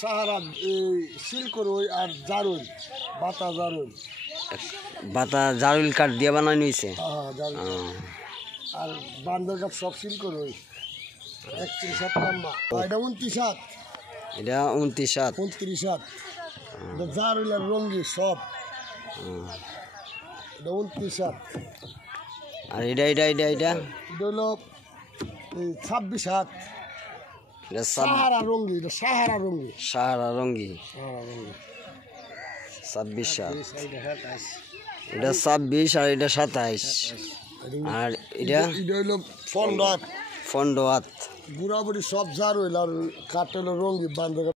সাহারা সিলকরই আর জারুল বাতা জারুল কাঠ দিয়ে বানানো হয়েছে। আর বান্দর কাঠ সব সিলকরই 31 লম্বা। এটা 29। এটা 29। 29 জারুল আর রঙ্গি সব। এটা 29। আর এটা হলো 26। সাহারা রঙ্গি 26। এটা 26 আর এটা 27। আর এটা হলো ফন্ডাত গুড়াবুড়ি সব জার হইল আর কাঠ হলো রঙ্গি বান্ধব।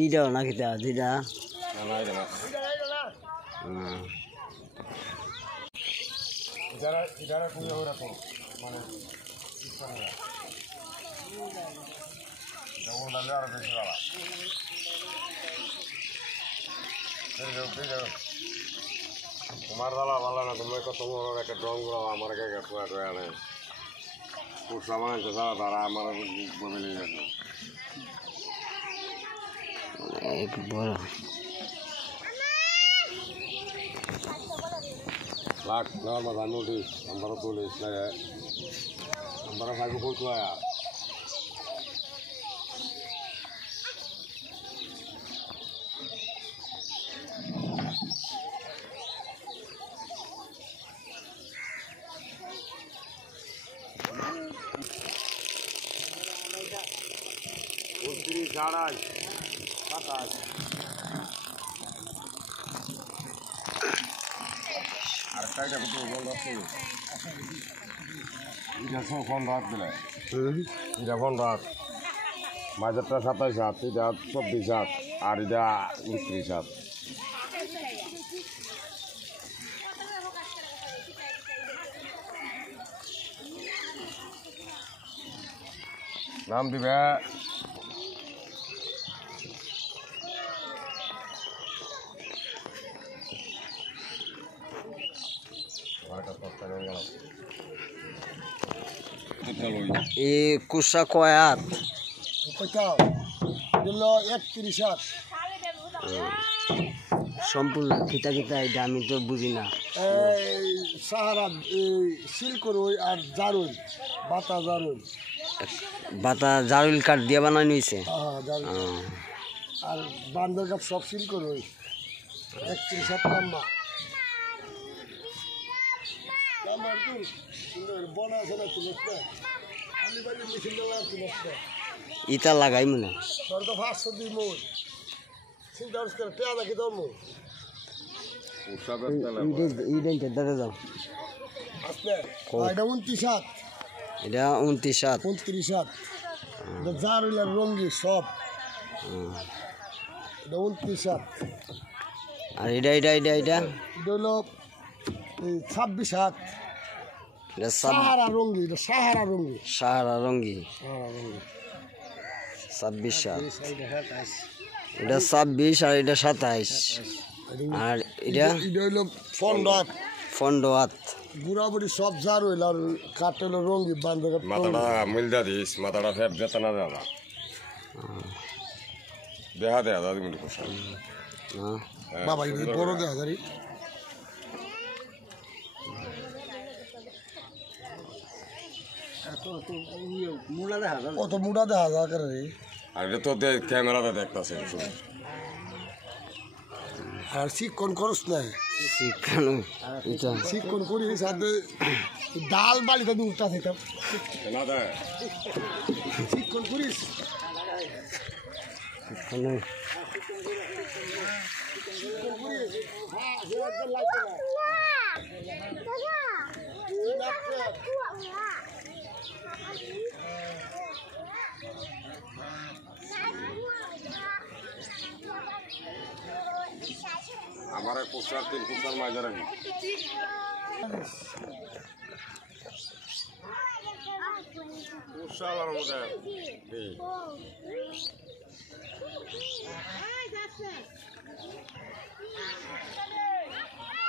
এইটাও নাকি দুইটা তোমার দালা ভালো না, তুমি কত বড় একটা ড্রং গুলো আমার আনে পুষা মানুষ তারা আমার বলে গেছে এক বড় লাখ নেওয়ার মাথা নোটিস আমরা তুলিস লাগে আমরা ভাইকে বলতো ছাড়াই আর কাইটা কত বল আছে এটা সব কোন রাত দিলে এটা কোন রাত মাঝেরটা 27 এটা 24 আর এটা 29। নাম দিবে এই কুসা কয় হাত? 31। সম্পূর্ণ খিতা এটা আমি তো বুঝি না। সাহারা সিলকরই আর জারুল বাতা জারুল কাঠ দিয়ে বানানো হয়েছে। আর বান্দর কাঠ সব সিলকরই 31 লম্বা। ইটা লাগাই মনে এটা 29। এটা 29 হাত 29 হাত এটা যার হইল রঙ্গি সব এটা 29 হাত আর এটা এটা হলো 26 হাত এটা সাহারা রঙ্গি এটা সাহারা রঙ্গি সাহারা রঙ্গি 26 হাত এটা 26 আর এটা 27 আর এটা হইলো 15 হাত 15 হাত বুড়াবুড়ি সব যার হইল আর কাঠ হইলো রঙ্গি বান্ধব মাথাটা মিলদা দিস মাথাটা ফেপ যেতে না দেওয়া দেখা দেয়া দাদি মিনিট কুসা বাবা এটা বড় দেখা যায় কত মুড়া দেখা যায় করে রে আর এটা তো ক্যামেরাতে দেখতেছে আর শিক্ষণ করস না শিখানো এটা শিক্ষণ করিস সাথে ডাল বালিতে উঠতা থাকতাম না দেয় শিক্ষণ করিস শিখানো আমার কুসার 3 কুসার মাঝে রাখি কুসার মধ্যে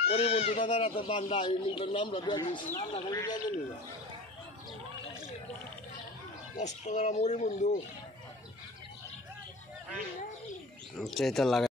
করি বন্ধু দাদা রাতে বান্দা এই নামটা দিয়ে দিস কষ্ট করা মরি বন্ধু এটা লাগা